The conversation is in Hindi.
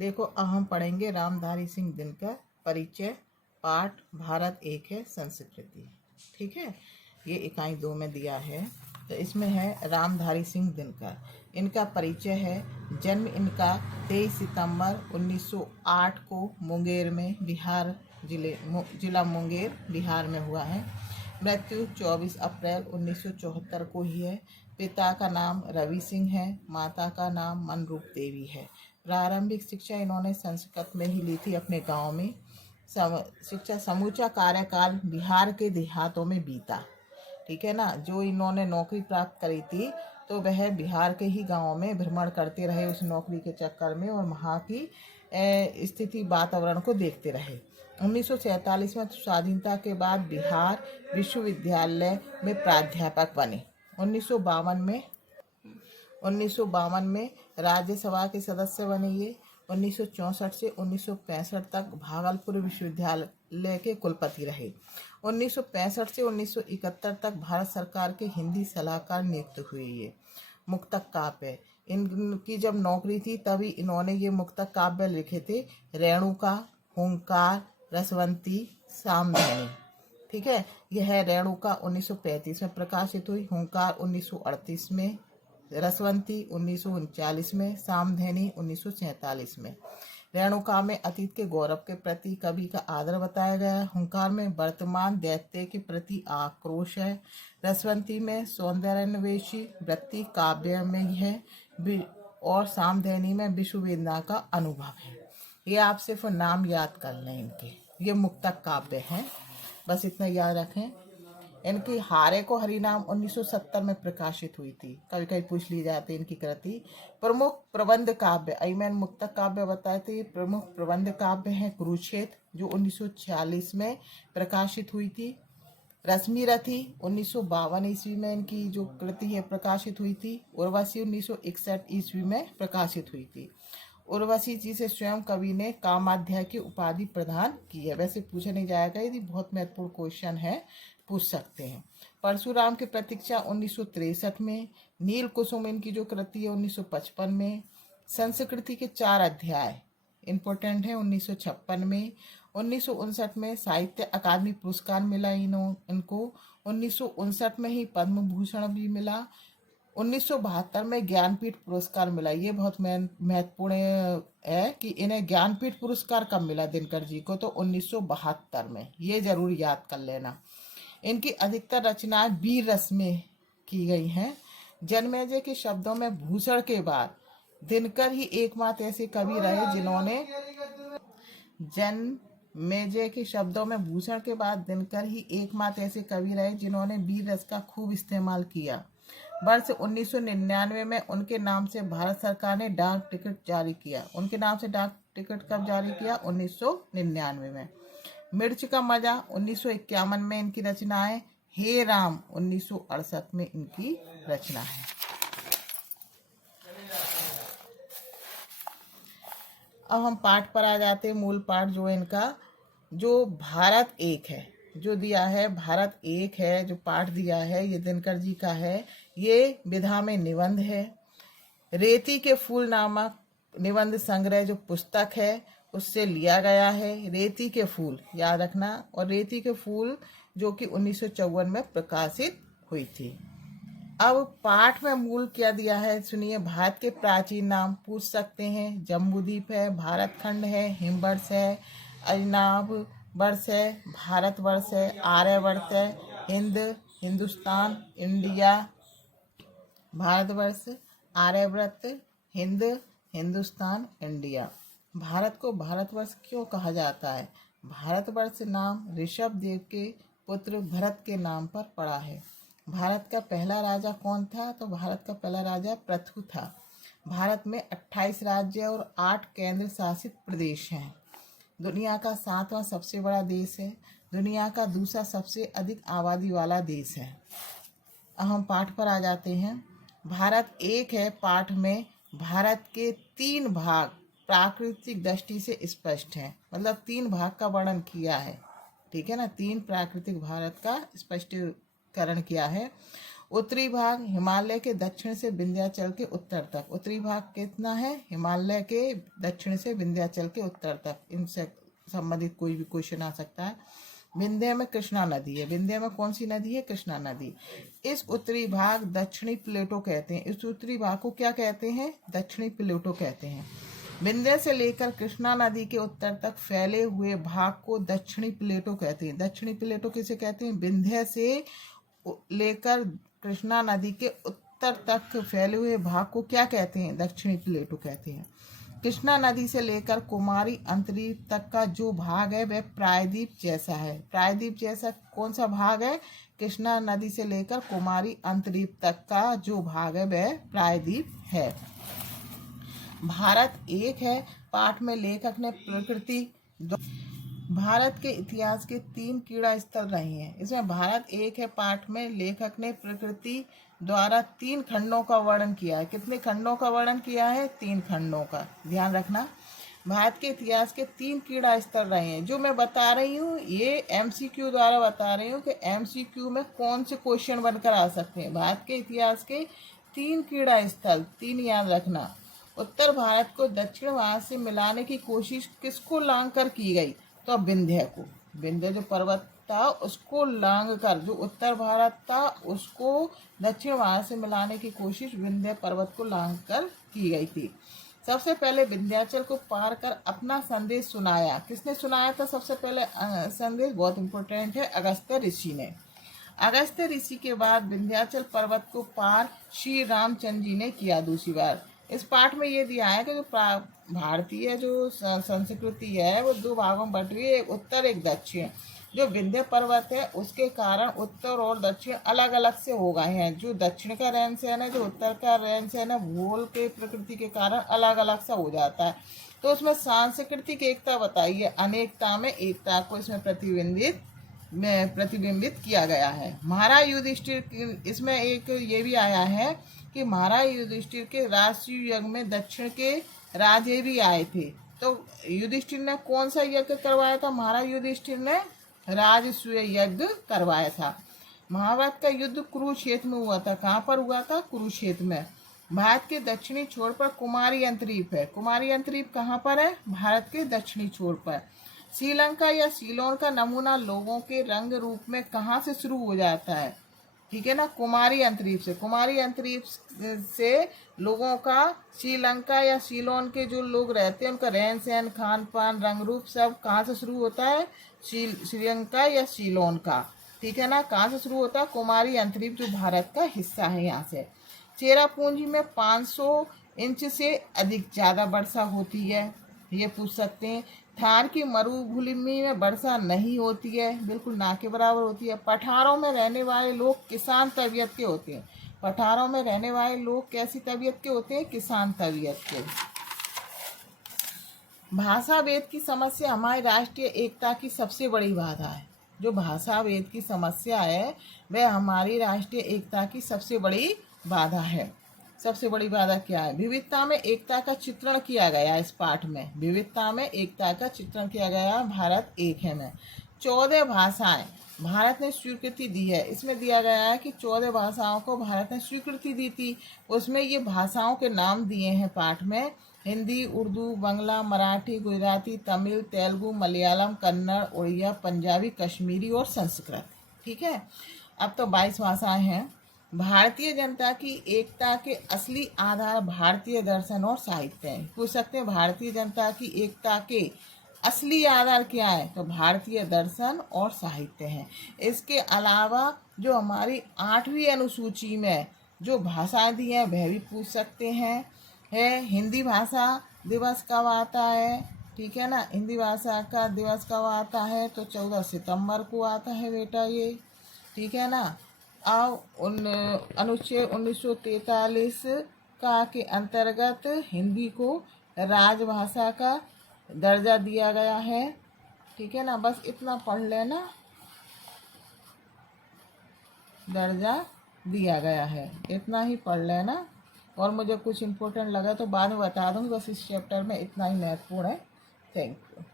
देखो, अब हम पढ़ेंगे रामधारी सिंह दिनकर परिचय पाठ भारत एक है संस्कृति। ठीक है, ये इकाई 2 में दिया है। तो इसमें है रामधारी सिंह दिनकर। इनका परिचय है। जन्म इनका 23 सितंबर 1908 को मुंगेर में बिहार जिला मुंगेर बिहार में हुआ है। मृत्यु 24 अप्रैल 1974 को ही है। पिता का नाम रवि सिंह है, माता का नाम मनरूप देवी है। प्रारंभिक शिक्षा इन्होंने संस्कृत में ही ली थी अपने गांव में। शिक्षा समूचा कार्यकाल बिहार के देहातों में बीता। ठीक है ना। जो इन्होंने नौकरी प्राप्त करी थी तो वह बिहार के ही गांवों में भ्रमण करते रहे उस नौकरी के चक्कर में, और वहाँ की स्थिति वातावरण को देखते रहे। 1947 में स्वाधीनता के बाद बिहार विश्वविद्यालय में प्राध्यापक बने। 1952 में राज्यसभा के सदस्य बने ये। 1964 से 1965 तक भागलपुर विश्वविद्यालय के कुलपति रहे। 1965 से 1971 तक भारत सरकार के हिंदी सलाहकार नियुक्त हुए ये। मुक्तक काव्य इनकी जब नौकरी थी तभी इन्होंने ये मुक्तक काव्य लिखे थे। रेणुका, हुंकार, रसवंती, सामधेनी। ठीक है, यह है रेणुका 1935 में प्रकाशित हुई, हुंकार 1938 में, रसवंती 1939 में, सामधेनी 1947 में। रेणुका में अतीत के गौरव के प्रति कवि का आदर बताया गया है। हुंकार में वर्तमान दैत्य के प्रति आक्रोश है। रसवंती में सौंदर्यान्वेषी वृत्ति काव्य में है, और सामधेनी में विश्ववेदना का अनुभव है। ये आप सिर्फ नाम याद कर लें इनके। ये मुक्तक काव्य हैं, बस इतना याद रखें। इनकी हारे को हरिनाम 1970 में प्रकाशित हुई थी। कभी कभी पूछ ली जाती है इनकी कृति। प्रमुख प्रबंध काव्य, मैंने मुक्तक काव्य बताए थे। प्रमुख प्रबंध काव्य हैं कुरुक्षेत्र जो 1946 में प्रकाशित हुई थी। रश्मि रथी 1952 ईस्वी में इनकी जो कृति है प्रकाशित हुई थी। उर्वशी 1961 ईस्वी में प्रकाशित हुई थी। उर्वशी जी से स्वयं कवि ने कामाध्याय की उपाधि प्रदान की है। वैसे पूछा नहीं जाएगा, यदि बहुत महत्वपूर्ण क्वेश्चन है पूछ सकते हैं। परशुराम की प्रतीक्षा 1963 में। नील कुसुम इनकी जो कृति है 1955 में। संस्कृति के 4 अध्याय इम्पोर्टेंट है 1956 में। 1959 में साहित्य अकादमी पुरस्कार मिला इनको। 1959 में ही पद्म भूषण भी मिला। 1972 में ज्ञानपीठ पुरस्कार मिला। ये बहुत महत्वपूर्ण है कि इन्हें ज्ञानपीठ पुरस्कार कब मिला दिनकर जी को, तो 1972 में। ये जरूर याद कर लेना। इनकी अधिकतर रचनाएं वीर रस में की गई हैं। जन्मेजय के शब्दों में भूषण के बाद दिनकर ही एकमात्र ऐसे कवि रहे जिन्होंने जन्मेजय के शब्दों में भूषण के बाद दिनकर ही एकमात्र ऐसे कवि रहे जिन्होंने वीर रस का खूब इस्तेमाल किया। वर्ष 1999 में उनके नाम से भारत सरकार ने डाक टिकट जारी किया। उनके नाम से डाक टिकट कब जारी किया? 1999 में। मिर्च का मजा 1951 में इनकी रचना है। हे राम 1968 में इनकी रचना है। अब हम पाठ पर आ जाते हैं। मूल पाठ जो इनका, जो भारत एक है जो दिया है, भारत एक है जो पाठ दिया है, ये दिनकर जी का है। ये विधा में निबंध है। रेती के फूल नामक निबंध संग्रह जो पुस्तक है उससे लिया गया है। रेती के फूल याद रखना। और रेती के फूल जो कि 1954 में प्रकाशित हुई थी। अब पाठ में मूल क्या दिया है सुनिए। भारत के प्राचीन नाम पूछ सकते हैं। जम्बूद्वीप है, भारत खंड है, हिमवर्ष है, अजनाब वर्ष है, भारतवर्ष है, आर्यवर्त है, हिंद, हिंदुस्तान, इंडिया, भारतवर्ष, आर्यव्रत, हिंद, हिंदुस्तान, इंडिया। भारत को भारतवर्ष क्यों कहा जाता है? भारतवर्ष नाम ऋषभ देव के पुत्र भरत के नाम पर पड़ा है। भारत का पहला राजा कौन था? तो भारत का पहला राजा पृथु था। भारत में 28 राज्य और 8 केंद्र शासित प्रदेश हैं। दुनिया का 7वां सबसे बड़ा देश है। दुनिया का दूसरा सबसे अधिक आबादी वाला देश है। अब हम पाठ पर आ जाते हैं। भारत एक है पाठ में भारत के 3 भाग प्राकृतिक दृष्टि से स्पष्ट हैं। मतलब 3 भाग का वर्णन किया है। ठीक है ना। 3 प्राकृतिक भारत का स्पष्टीकरण किया है। उत्तरी भाग हिमालय के दक्षिण से विंध्याचल के उत्तर तक। उत्तरी भाग कितना है? हिमालय के दक्षिण से विंध्याचल के उत्तर तक। इनसे संबंधित कोई भी क्वेश्चन आ सकता है। विंध्य में कृष्णा नदी है। विंध्य में कौन सी नदी है? कृष्णा नदी। इस उत्तरी भाग दक्षिणी प्लेटो कहते हैं। इस उत्तरी भाग को क्या कहते हैं? दक्षिणी प्लेटो कहते हैं। विंध्य से लेकर कृष्णा नदी के उत्तर तक फैले हुए भाग को दक्षिणी प्लेटो कहते हैं। दक्षिणी प्लेटो किसे कहते हैं? विंध्य से लेकर कृष्णा नदी के उत्तर तक फैले हुए भाग को क्या कहते हैं? दक्षिणी प्लेटो कहते हैं। कृष्णा नदी से लेकर कुमारी अंतरीप तक का जो भाग है वह प्रायद्वीप जैसा है। प्रायद्वीप जैसा कौन सा भाग है? कृष्णा नदी से लेकर कुमारी अंतरीप तक का जो भाग है वह प्रायद्वीप है। भारत एक है पाठ में लेखक ने प्रकृति भारत के इतिहास के 3 क्रीड़ा स्थल रहे हैं। इसमें भारत एक है पाठ में लेखक ने प्रकृति द्वारा 3 खंडों का वर्णन किया है। कितने खंडों का वर्णन किया है? 3 खंडों का। ध्यान रखना, भारत के इतिहास के 3 क्रीड़ा स्थल रहे हैं। जो मैं बता रही हूँ ये MCQ द्वारा बता रही हूँ कि MCQ में कौन से क्वेश्चन बनकर आ सकते हैं। भारत के इतिहास के 3 क्रीड़ा स्थल, 3 याद रखना। उत्तर भारत को दक्षिण भारत से मिलाने की कोशिश किसको लांग कर की गई? तो विंध्य को। विंध्य जो पर्वत था उसको लांग कर, जो उत्तर भारत था उसको दक्षिण भारत से मिलाने की कोशिश विंध्य पर्वत को लांग कर की गई थी। सबसे पहले विंध्याचल को पार कर अपना संदेश सुनाया। किसने सुनाया था सबसे पहले संदेश? बहुत इंपॉर्टेंट है, अगस्त्य ऋषि ने। अगस्त्य ऋषि के बाद विंध्याचल पर्वत को पार श्री रामचंद्र जी ने किया दूसरी बार। इस पाठ में ये दिया है कि जो भारतीय जो संस्कृति है वो 2 भागों में बट गई है, एक उत्तर एक दक्षिण। जो विंध्य पर्वत है उसके कारण उत्तर और दक्षिण अलग अलग से हो गए हैं। जो दक्षिण का रहन सहन है, जो उत्तर का रहन सहन है, भूगोल के प्रकृति के कारण अलग अलग सा हो जाता है। तो उसमें सांस्कृतिक एकता बताई है, अनेकता में एकता को इसमें प्रतिबिंबित किया गया है। महाराज युधिष्ठिर, इसमें एक ये भी आया है कि महाराज युधिष्ठिर के राजसूय यज्ञ में दक्षिण के राजे भी आए थे। तो युधिष्ठिर ने कौन सा यज्ञ करवाया था? महाराज युधिष्ठिर ने राजसूय यज्ञ करवाया था। महाभारत का युद्ध कुरुक्षेत्र में हुआ था। कहाँ पर हुआ था? कुरुक्षेत्र में। भारत के दक्षिणी छोर पर कुमारी अंतरीप है। कुमारी अंतरीप कहाँ पर है? भारत के दक्षिणी छोर पर। श्रीलंका या सीलोन का नमूना लोगों के रंग रूप में कहाँ से शुरू हो जाता है? ठीक है ना, कुमारी अंतरीप से। कुमारी अंतरीप से लोगों का श्रीलंका या सीलोन के जो लोग रहते हैं उनका रहन सहन, खान पान, रंग रूप सब कहाँ से शुरू होता है? श्रीलंका या सीलोन का। ठीक है ना, कहाँ से शुरू होता है? कुमारी अंतरीप जो भारत का हिस्सा है यहाँ से। चेरापूंजी में 500 इंच से अधिक ज़्यादा वर्षा होती है, ये पूछ सकते हैं। थार की मरुभूमि में वर्षा नहीं होती है, बिल्कुल ना के बराबर होती है। पठारों में रहने वाले लोग किसान तबीयत के होते हैं। पठारों में रहने वाले लोग कैसी तबीयत के होते हैं? किसान तबीयत के। भाषा भेद की समस्या हमारी राष्ट्रीय एकता की सबसे बड़ी बाधा है। जो भाषा भेद की समस्या है वह हमारी राष्ट्रीय एकता की सबसे बड़ी बाधा है। सबसे बड़ी बाधा क्या है? विविधता में एकता का चित्रण किया गया इस पाठ में। विविधता में एकता का चित्रण किया गया भारत एक है में। 14 भाषाएं भारत ने स्वीकृति दी है। इसमें दिया गया है कि 14 भाषाओं को भारत ने स्वीकृति दी थी। उसमें ये भाषाओं के नाम दिए हैं पाठ में: हिंदी, उर्दू, बांग्ला, मराठी, गुजराती, तमिल, तेलुगु, मलयालम, कन्नड़, उड़िया, पंजाबी, कश्मीरी और संस्कृत। ठीक है, अब तो 22 भाषाएं हैं। भारतीय जनता की एकता के असली आधार भारतीय दर्शन और साहित्य हैं। पूछ सकते हैं भारतीय जनता की एकता के असली आधार क्या है? तो भारतीय दर्शन और साहित्य हैं। इसके अलावा जो हमारी 8वीं अनुसूची में जो भाषाएं दी हैं वह भी पूछ सकते हैं। हिंदी भाषा दिवस कब आता है? ठीक है ना, हिंदी भाषा का दिवस कब आता है? तो 14 सितंबर को आता है बेटा ये। ठीक है ना। अब अनुच्छेद 1943 का के अंतर्गत हिंदी को राजभाषा का दर्जा दिया गया है। ठीक है ना, बस इतना पढ़ लेना, दर्जा दिया गया है, इतना ही पढ़ लेना। और मुझे कुछ इम्पोर्टेंट लगा तो बाद में बता दूँगी, बस इस चैप्टर में इतना ही महत्वपूर्ण है। Thank you.